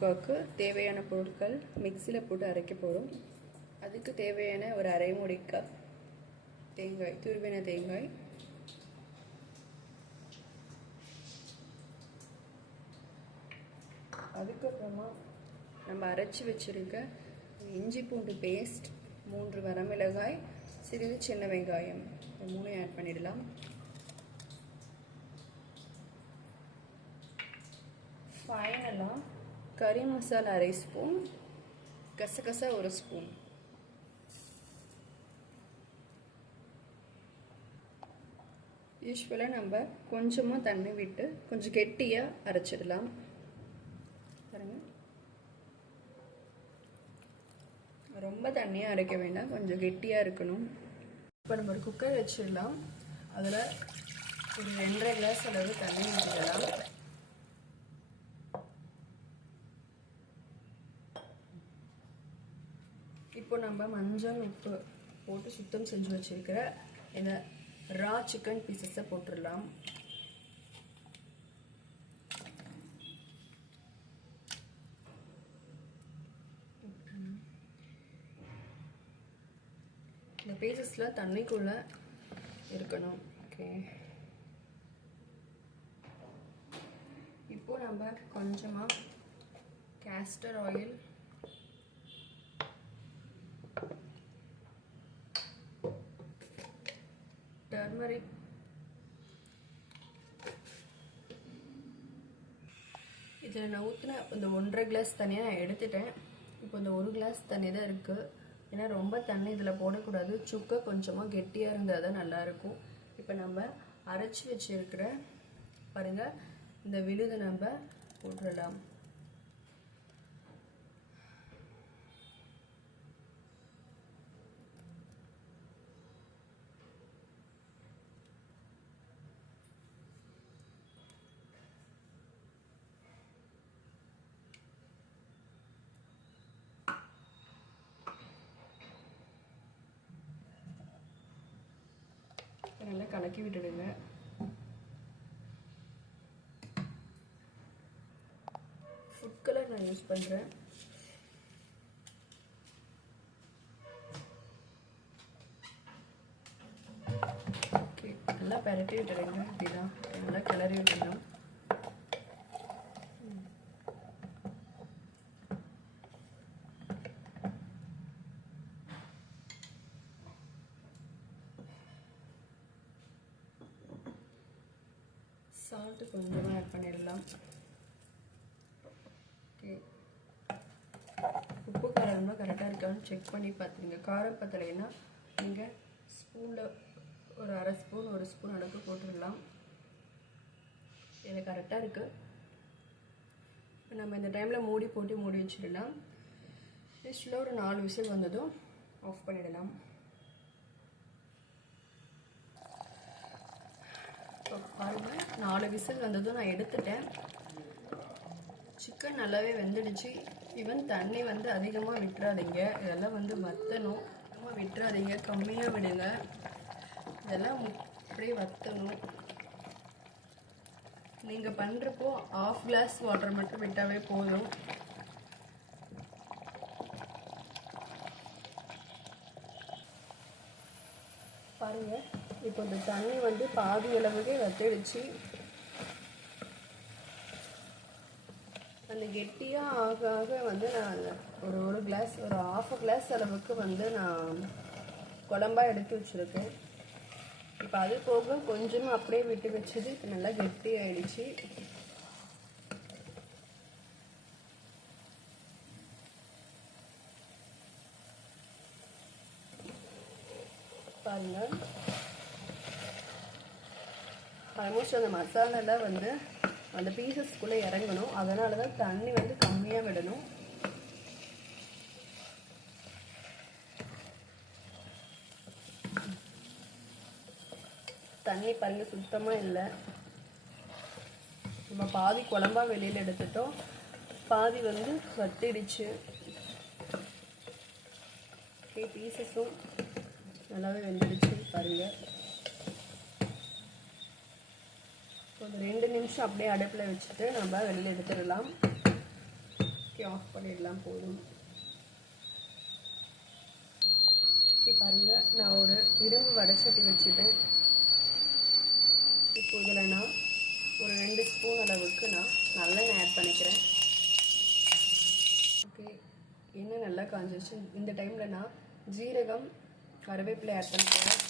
சுக்காவுக்கு தேவையான பொருட்கள் மிக்சியில் போட்டு அரைக்க போகிறோம். அதுக்கு தேவையான ஒரு அரை மூடி கப் தேங்காய், துருவின தேங்காய், அதுக்கப்புறமா நம்ம அரைச்சி வச்சுருக்க இஞ்சி பூண்டு பேஸ்ட், 3 வரமிளகாய், சிறிது சின்ன வெங்காயம், இந்த 3 ஆட் பண்ணிடலாம். ஃபைனலாக கறி மசாலா அரை ஸ்பூன், கசகசா 1 ஸ்பூன். யூஸ்வலாக நம்ம கொஞ்சமாக தண்ணி விட்டு கொஞ்சம் கெட்டியாக அரைச்சிடலாம். பாருங்க, ரொம்ப தண்ணியாக அரைக்க வேண்டாம், கொஞ்சம் கெட்டியாக இருக்கணும். இப்போ நம்ம ஒரு குக்கர் வச்சிடலாம். அதில் ஒரு 2.5 கிளாஸ் அளவு தண்ணி ஊற்றிடலாம். இப்போ நம்ம மஞ்சள் உப்பு போட்டு சுத்தம் செஞ்சு வச்சிருக்கிற இந்த ரா சிக்கன் பீசஸை போட்டுடலாம். இந்த பீசஸ்ல தண்ணிக்குள்ள இருக்கணும். ஓகே, இப்போ நம்ம கொஞ்சமா கேஸ்டர் ஆயில், டர்மரிக், இதில் நான் ஊற்றின இந்த 1.5 கிளாஸ் தண்ணியை நான் எடுத்துட்டேன். இப்போ இந்த 1 கிளாஸ் தண்ணி தான் இருக்குது. ஏன்னா ரொம்ப தண்ணி இதில் போடக்கூடாது, சுக்கை கொஞ்சமாக கெட்டியாக இருந்தால் தான் நல்லாயிருக்கும். இப்போ நம்ம அரைச்சி வச்சுருக்கிற பாருங்கள் இந்த விழுதை நம்ம போட்டுடலாம். நல்லா கலக்கி விட்டுடுங்க. ஃபுட் கலர் நான் யூஸ் பண்ணுறேன். ஓகே, நல்லா பரட்டி விட்டுடுங்க. இப்படிதான் நல்லா கிளறி விட்டுடணும். சால்ட்டு கொஞ்சமாக ஆட் பண்ணிடலாம். ஓகே, உப்பு காரம்னா கரெக்டாக இருக்கான்னு செக் பண்ணி பார்த்துருங்க. காரம் பத்தலைன்னா நீங்கள் ஸ்பூனில் ஒரு அரை ஸ்பூன் 1 ஸ்பூன் அளவுக்கு போட்டுடலாம். இது கரெக்டாக இருக்குது. நம்ம இந்த டைமில் மூடி போட்டு மூடி வச்சிடலாம். நெக்ஸ்ட்டில் ஒரு 4 விசில் வந்ததும் ஆஃப் பண்ணிடலாம். பாருங்கள், 4 விசில் வந்ததும் நான் எடுத்துட்டேன். சிக்கன் நல்லாவே வெந்துடுச்சு. ஈவன் தண்ணி வந்து அதிகமாக விட்டுறாதீங்க, இதெல்லாம் வந்து வற்றணும். அதிகமாக விட்டுறாதீங்க, கம்மியாக விடுங்க. இதெல்லாம் அப்படியே வற்றணும். நீங்கள் பண்ணுறப்போ 1/2 கிளாஸ் வாட்டர் மட்டும் விட்டாவே போதும். பாருங்கள், இப்போ இந்த தண்ணி வந்து பாதி அளவுக்கே வத்திடுச்சு. அந்த கெட்டியாக ஆக ஆக வந்து நான் ஒரு கிளாஸ், ஒரு 1/2 கிளாஸ் அளவுக்கு வந்து நான் குழம்பா எடுத்து வச்சுருக்கேன். இப்போ அது போக கொஞ்சமாக அப்படியே விட்டு வச்சது இப்போ நல்லா கெட்டி ஆயிடுச்சு. பாருங்கள், ஆல்மோஸ்ட் அந்த மசாலாலாம் வந்து அந்த பீசஸ்க்குள்ளே இறங்கணும். அதனால தான் தண்ணி வந்து கம்மியாக விடணும். தண்ணி பாருங்க சுத்தமாக இல்லை. நம்ம பாதி குழம்பா வெளியில் எடுத்துட்டோம், பாதி வந்து வத்திடுச்சு. பீசஸும் நல்லாவே வெந்துடுச்சு பாருங்கள். ஒரு 2 நிமிஷம் அப்படியே அடுப்பில் வச்சுட்டு நம்ம வெளியில் எடுத்துடலாம். ஓகே, ஆஃப் பண்ணிடலாம் போதும். ஓகே பாருங்கள், நான் ஒரு இரும்பு வடைச்சட்டி வச்சுட்டேன். இப்போ இதில் நான் ஒரு 2 ஸ்பூன் அளவுக்கு நான் நல்லெண்ணெய் ஆட் பண்ணிக்கிறேன். ஓகே, எண்ணெய் நல்லா காஞ்சிச்சு. இந்த டைமில் நான் ஜீரகம், கருவேப்பிலை ஆட் பண்ணிக்கிறேன்.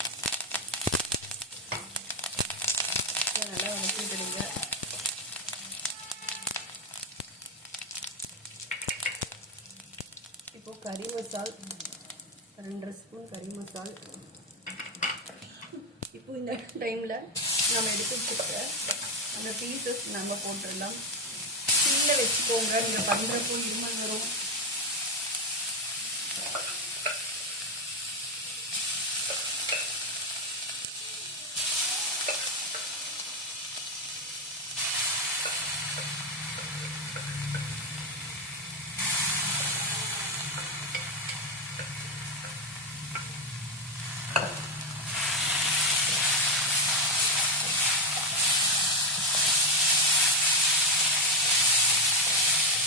நல்லா வதக்கிடுங்க. இப்போ கறி மசால் 2 ஸ்பூன் கறி மசால். இப்போ இந்த டைமில் நம்ம எடுத்து வச்சுக்க அந்த பீசஸ் நம்ம போட்டுடலாம். கீழே வச்சுக்கோங்க, நீங்கள் பண்ணுறப்போ இருமல் வரும்.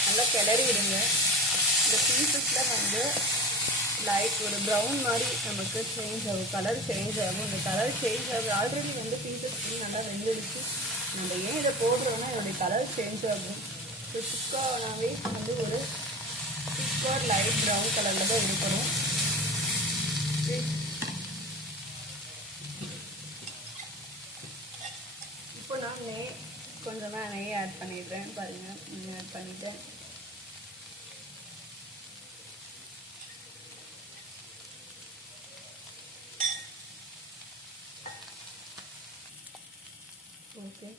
நல்லா கிளறி விடுங்க. இந்த பீசஸில் வந்து லைட் ஒரு ப்ரௌன் மாதிரி நமக்கு சேஞ்ச் ஆகும், கலர் சேஞ்ச் ஆகும். இந்த கலர் சேஞ்ச் ஆகும். ஆல்ரெடி வந்து பீசஸ் நல்லா வெந்துடுச்சு. நம்ம ஏன் இதை போடுறோன்னா இதோடைய கலர் சேஞ்ச் ஆகும். ஸோ சுக்கானாவே வந்து ஒரு சுக்கர் லைட் ப்ரௌன் கலரில் தான் இருக்கணும். இப்போ நான் கொஞ்சமாக நெய் ஆட் பண்ணிடுறேன். பாருங்கள், நெய் ஆட் பண்ணிட்டேன். ஓகே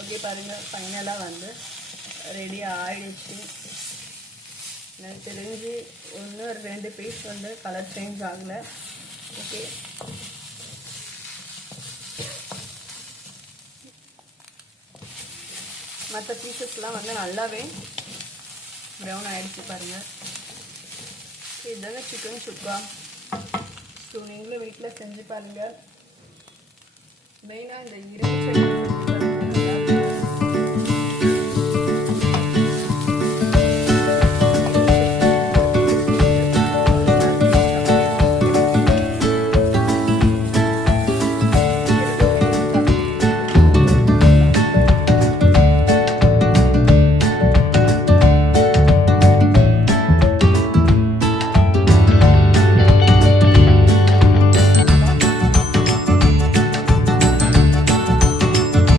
ஓகே பாருங்கள், ஃபைனலாக வந்து ரெடி ஆகிடுச்சு. எனக்கு தெரிஞ்சு 1-2 பீஸ் வந்து கலர் சேஞ்ச் ஆகலை. ஓகே, மற்ற பீசஸ்லாம் வந்து நல்லாவே ப்ரௌன் ஆகிடுச்சு பாருங்கள். இதுதாங்க சிக்கன் சுக்கா. ஸோ நீங்களும் வீட்டில் செஞ்சு பாருங்கள். மெயினாக இந்த இரும்பு